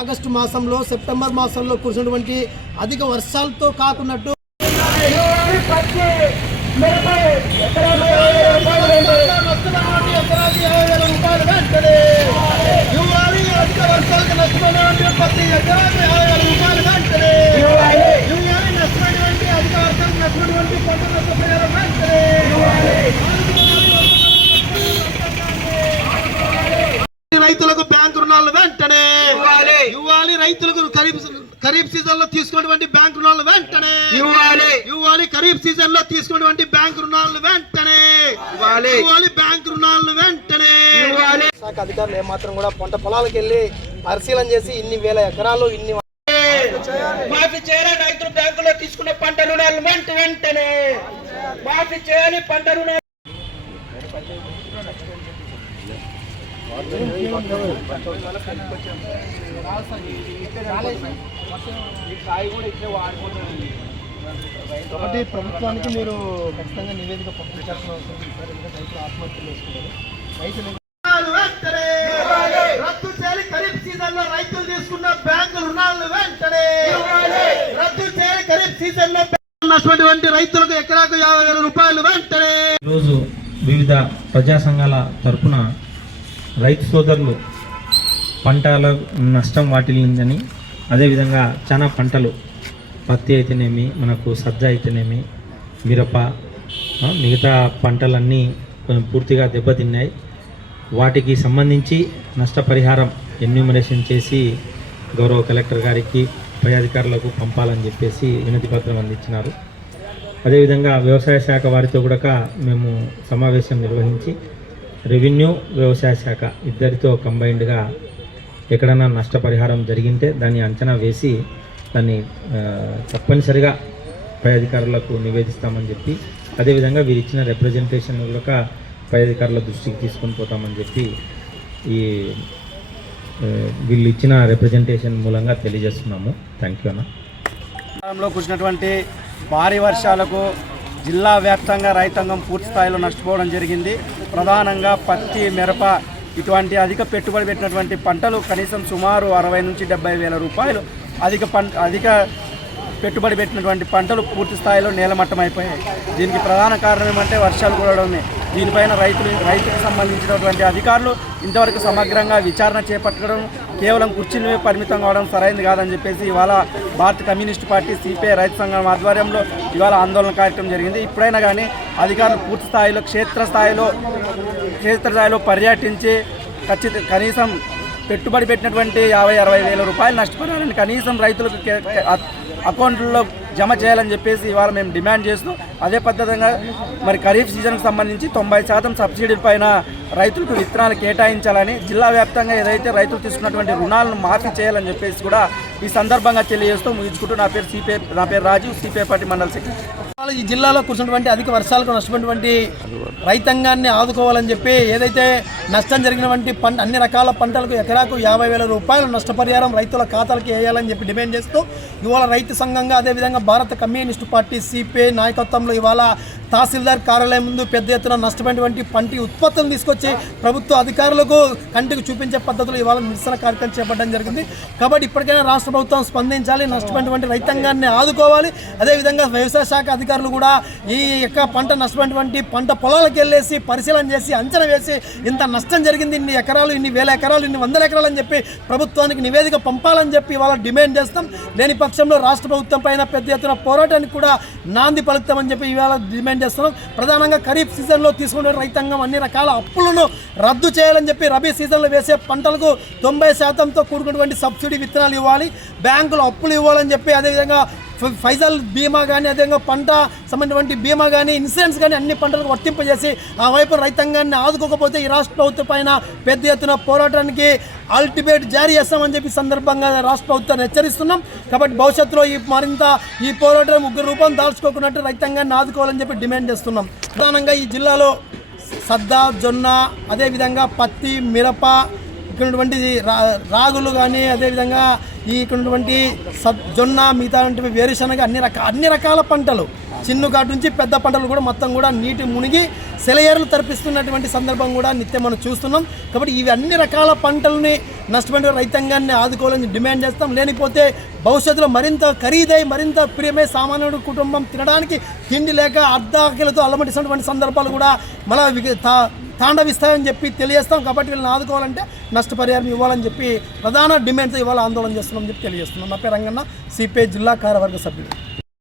August మాసంలో September మాసంలో కురిసినటువంటి అధిక వర్షాలతో కాకున్నట్టు రైతులకు బ్యాంకు రుణాలు వెంటనే ఇవ్వాలి. రైతులకు ఖరీఫ్ సీజన్ లో తీసుకున్నటువంటి బ్యాంకు రుణాలు వెంటనే ఇవ్వాలి. ఖరీఫ్ సీజన్ లో తీసుకున్నటువంటి బ్యాంకు రుణాలు వెంటనే ఇవ్వాలి. బ్యాంకు రుణాలు వెంటనే శాఖ అధికారులు ఏమాత్రం కూడా పంట పొలాలకు వెళ్ళి పరిశీలన చేసి ఇన్ని వేల ఎకరాలు ఇన్ని మాఫీ చేయాలి. రైతులు బ్యాంకులో తీసుకున్న పంట రుణాలు వెంటనే మాఫీ చేయాలి. పంట రుణాలు కాబట్టి ప్రభుత్వానికి మీరు ఖచ్చితంగా నివేదిక పంపించాల్సిన అవసరం ఉంది సార్. ఎందుకంటే రైతులు ఆత్మహత్యలు చేసుకుంటారు. రైతులు రద్దు చేయాలి. ఖరీఫ్ సీజన్ లో రైతులు తీసుకున్న బ్యాంకు రుణాలను వెంటనే రద్దు చేయాలి. ఖరీఫ్ సీజన్ లో ఉన్నటువంటి రైతులకు ఎకరాకు 50,000 రూపాయలు వెంటనే. ఈరోజు వివిధ ప్రజా సంఘాల తరఫున రైతు సోదరులు పంటల నష్టం వాటిల్లిందని, అదేవిధంగా చాలా పంటలు పత్తి అయితేనేమి, మనకు సజ్జ అయితేనేమి, మిరప, మిగతా పంటలన్నీ కొంచెం పూర్తిగా దెబ్బతిన్నాయి. వాటికి సంబంధించి నష్టపరిహారం ఎన్యూమరేషన్ చేసి గౌరవ కలెక్టర్ గారికి, పై అధికారులకు పంపాలని చెప్పేసి వినతి పత్రం అందించినారు. అదేవిధంగా వ్యవసాయ శాఖ వారితో కూడా మేము సమావేశం నిర్వహించి రెవెన్యూ, వ్యవసాయ శాఖ ఇద్దరితో కంబైన్డ్గా ఎక్కడైనా నష్టపరిహారం జరిగింటే దాన్ని అంచనా వేసి దాన్ని తప్పనిసరిగా పై అధికారులకు నివేదిస్తామని చెప్పి, అదేవిధంగా వీరు ఇచ్చిన రిప్రజెంటేషన్ కూడా పై అధికారుల దృష్టికి తీసుకొని పోతామని చెప్పి ఈ వీళ్ళు ఇచ్చిన రిప్రజెంటేషన్ మూలంగా తెలియజేస్తున్నాము. థ్యాంక్ యూ అన్న. కురిసినటువంటి భారీ వర్షాలకు జిల్లా వ్యాప్తంగా రైతాంగం పూర్తి స్థాయిలో నష్టపోవడం జరిగింది. ప్రధానంగా పత్తి, మిరప ఇటువంటి అధిక పెట్టుబడి పెట్టినటువంటి పంటలు కనీసం సుమారు 60 నుంచి 70 వేల రూపాయలు అధిక పెట్టుబడి పెట్టినటువంటి పంటలు పూర్తి స్థాయిలో నేలమట్టం అయిపోయాయి. దీనికి ప్రధాన కారణం ఏమంటే వర్షాలు కురవడమే. దీనిపైన రైతుకు సంబంధించినటువంటి అధికారులు ఇంతవరకు సమగ్రంగా విచారణ చేపట్టడం, కేవలం కుర్చీల పరిమితం కావడం సరైనది కాదని చెప్పేసి ఇవాళ భారత కమ్యూనిస్ట్ పార్టీ సిపిఐ రైతు సంఘం ఆధ్వర్యంలో ఇవాళ ఆందోళన కార్యక్రమం జరిగింది. ఇప్పుడైనా కానీ అధికారులు పూర్తి స్థాయిలో క్షేత్రస్థాయిలో పర్యటించి కనీసం పెట్టుబడి పెట్టినటువంటి 50-60 వేల రూపాయలు నష్టపరిహారాన్ని కనీసం రైతులకు అకౌంట్లలో జమ చేయాలని చెప్పేసి ఇవాళ మేము డిమాండ్ చేస్తూ, అదే పద్ధతిగా మరి ఖరీఫ్ సీజన్కి సంబంధించి 90% సబ్సిడీల పైన రైతులకు విత్తనాలు కేటాయించాలని, జిల్లా వ్యాప్తంగా ఏదైతే రైతులు తీసుకున్నటువంటి రుణాలను మాఫీ చేయాలని చెప్పేసి కూడా ఈ సందర్భంగా తెలియజేస్తూ ముగించుకుంటూ నా పేరు రాజు, సిపిఐ పార్టీ మండల సెక్రటరీ. ఈ జిల్లాలో కురిసినటువంటి అధిక వర్షాలకు నష్టపోయినటువంటి రైతాంగాన్ని ఆదుకోవాలని చెప్పి ఏదైతే నష్టం జరిగినటువంటి అన్ని రకాల పంటలకు ఎకరాకు 50,000 రూపాయలు నష్టపరిహారం రైతుల ఖాతాలకు వేయాలని చెప్పి డిమాండ్ చేస్తూ ఇవాళ రైతు సంఘంగా, అదేవిధంగా భారత కమ్యూనిస్టు పార్టీ సిపిఐ నాయకత్వంలో ఇవాళ తహసీల్దార్ కార్యాలయం ముందు పెద్ద ఎత్తున నష్టపోయినటువంటి పంట ఉత్పత్తులను తీసుకొచ్చి ప్రభుత్వ అధికారులకు కంటికి చూపించే పద్ధతులు ఇవాళ నిరసన కార్యక్రమం చేపట్టడం జరిగింది. కాబట్టి ఇప్పటికైనా రాష్ట్ర ప్రభుత్వం స్పందించాలి, నష్టపోయినటువంటి రైతాంగాన్ని ఆదుకోవాలి. అదేవిధంగా వ్యవసాయ శాఖ అధికారులు కూడా ఈ యొక్క పంట నష్టపోయినటువంటి పంట పొలాలకు వెళ్ళేసి పరిశీలన చేసి అంచనా వేసి ఇంత నష్టం జరిగింది, ఇన్ని ఎకరాలు, ఇన్ని వేల ఎకరాలు, ఇన్ని 100 ఎకరాలు అని చెప్పి ప్రభుత్వానికి నివేదిక పంపాలని చెప్పి ఇవాళ డిమాండ్ చేస్తాం. లేని పక్షంలో రాష్ట్ర ప్రభుత్వం పైన పెద్ద ఎత్తున పోరాటానికి కూడా నాంది పలుకుతామని చెప్పి ఇవాళ డిమాండ్ చేస్తున్నాం. ప్రధానంగా ఖరీఫ్ సీజన్లో తీసుకునే రైతాంగం అన్ని రకాల అప్పులను రద్దు చేయాలని చెప్పి, రబీ సీజన్లో వేసే పంటలకు 90%తో కూడుకున్నటువంటి సబ్సిడీ విత్తనాలు ఇవ్వాలి, బ్యాంకులు అప్పులు ఇవ్వాలని చెప్పి, అదేవిధంగా ఫైజల్ బీమా కానీ, అదేవిధంగా పంట సంబంధించిన బీమా కానీ, ఇన్సూరెన్స్ కానీ అన్ని పంటలకు వర్తింపజేసి ఆ వైపు రైతాంగాన్ని ఆదుకోకపోతే ఈ రాష్ట్ర ప్రభుత్వం పైన పెద్ద ఎత్తున పోరాటానికి అల్టిమేట్ జారీ చేస్తామని చెప్పి సందర్భంగా రాష్ట్ర ప్రభుత్వాన్ని హెచ్చరిస్తున్నాం. కాబట్టి భవిష్యత్తులో ఈ పోరాటం ఉగ్ర రూపం దాల్చుకోకున్నట్టు రైతాంగాన్ని ఆదుకోవాలని చెప్పి డిమాండ్ చేస్తున్నాం. ప్రధానంగా ఈ జిల్లాలో సద్ద, జొన్న, అదేవిధంగా పత్తి, మిరప, ఇక్కడ రాగులు కానీ, అదేవిధంగా ఈ ఇక్కడ జొన్న, మిగతా వేరుశనగ అన్ని రకాల పంటలు చిన్నుకాటు నుంచి పెద్ద పంటలు కూడా మొత్తం కూడా నీటి మునిగి సెలయేరులు తరపిస్తున్నటువంటి సందర్భం కూడా నిత్యం మనం చూస్తున్నాం. కాబట్టి ఇవి అన్ని రకాల పంటలని నష్టపోయిన రైతాంగాన్ని ఆదుకోవాలని డిమాండ్ చేస్తాం. లేనిపోతే భవిష్యత్తులో మరింత ఖరీదై మరింత ప్రియమై సామాన్యుడు కుటుంబం తినడానికి తిండి లేక అర్ధాకిలతో అల్లమటిస్తున్నటువంటి సందర్భాలు కూడా మళ్ళీ తాండవిస్తాయని చెప్పి తెలియజేస్తాం. కాబట్టి వీళ్ళని ఆదుకోవాలంటే నష్టపరిహారం ఇవ్వాలని చెప్పి ప్రధాన డిమాండ్తో ఇవాళ ఆందోళన చేస్తున్నామని చెప్పి తెలియజేస్తున్నాం. నా పేరు రంగన్న, సిపిఐ జిల్లా కార్యవర్గ సభ్యుడు.